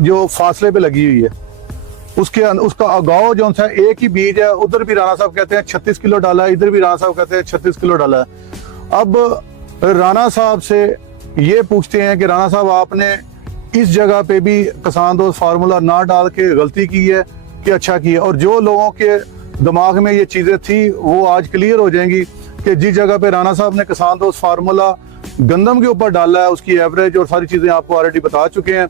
जो फासले पे लगी हुई है उसका अगाव जो सा एक ही बीज है, उधर भी राणा साहब कहते हैं 36 किलो डाला है, इधर भी राणा साहब कहते हैं 36 किलो डाला है। अब राणा साहब से ये पूछते हैं कि राणा साहब आपने इस जगह पे भी किसान दोस्त फार्मूला ना डाल के गलती की है कि अच्छा की है, और जो लोगों के दिमाग में ये चीजें थी वो आज क्लियर हो जाएंगी कि जिस जगह पे राणा साहब ने किसान दोस्त फार्मूला गंदम के ऊपर डाला है उसकी एवरेज और सारी चीजें आपको ऑलरेडी बता चुके हैं।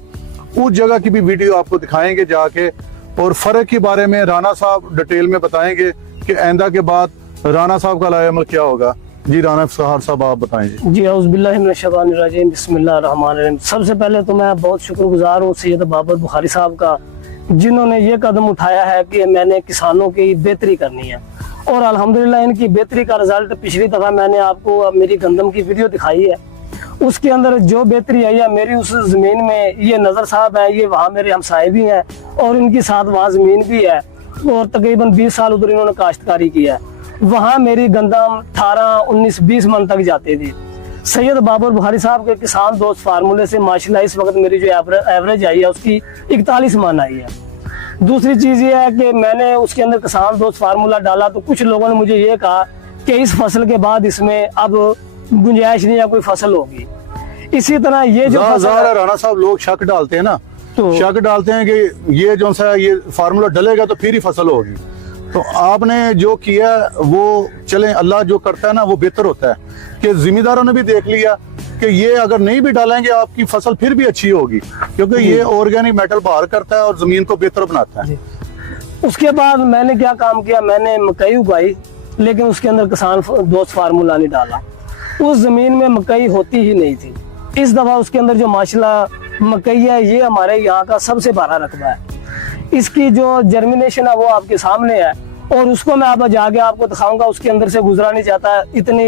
उस जगह की भी वीडियो आपको दिखाएंगे जाके, और फर्क के बारे में राणा साहब डिटेल में बताएंगे कि आइंदा के बाद राणा साहब का लाए अमल क्या होगा। जी राणा साहब आप बताएं। जी औज़ुबिल्लाहिमिनश्शैतानिर्रजीम, बिस्मिल्लाहिर्रहमानिर्रहीम। सबसे पहले तो मैं बहुत शुक्रगुजार हूँ सैयद बाबर बुखारी साहब का, जिन्होंने ये कदम उठाया है कि मैंने किसानों की बेहतरी करनी है, और अल्हम्दुलिल्लाह इनकी बेहतरी का रिजल्ट पिछली दफ़ा मैंने आपको मेरी गंदम की वीडियो दिखाई है, उसके अंदर जो बेहतरी आई है मेरी उस ज़मीन में, ये नज़र साहब हैं, ये वहाँ मेरे हमसाए भी हैं और इनकी साथ वहाँ ज़मीन भी है, और तकरीबन 20 साल उधर इन्होंने काश्तकारी की है। वहाँ मेरी गंदम 18, 19, 20 मन तक जाती थी। सैयद बाबर बुखारी साहब के किसान दोस्त फार्मूले से माशाल्लाह इस वक्त मेरी जो एवरेज आई है उसकी 41 मन आई है। दूसरी चीज़ ये है कि मैंने उसके अंदर किसान दोस्त फार्मूला डाला तो कुछ लोगों ने मुझे ये कहा कि इस फसल के बाद इसमें अब गुंजाइश नहीं है, कोई फसल होगी। इसी तरह ये जो राणा साहब लोग शक डालते हैं ना, तो शक डालते हैं कि ये जो सा ये फार्मूला डलेगा तो फिर ही फसल होगी। तो आपने जो किया वो चले, अल्लाह जो करता है ना वो बेहतर होता है, कि जिम्मेदारों ने भी देख लिया कि ये अगर नहीं भी डालेंगे आपकी फसल फिर भी अच्छी होगी, क्योंकि ये ऑर्गेनिक मेटल बाहर करता है और जमीन को बेहतर बनाता है। उसके बाद मैंने क्या काम किया, मैंने मकई उगाई, लेकिन उसके अंदर किसान दोस्त फार्मूला नहीं डाला। उस जमीन में मकई होती ही नहीं थी। इस दफा उसके अंदर जो माशाल्लाह मकई है ये हमारे यहाँ का सबसे बड़ा रकबा है। इसकी जो जर्मिनेशन है वो आपके सामने है, और उसको मैं अब जाके आपको दिखाऊंगा, उसके अंदर से गुजरा नहीं जाता इतनी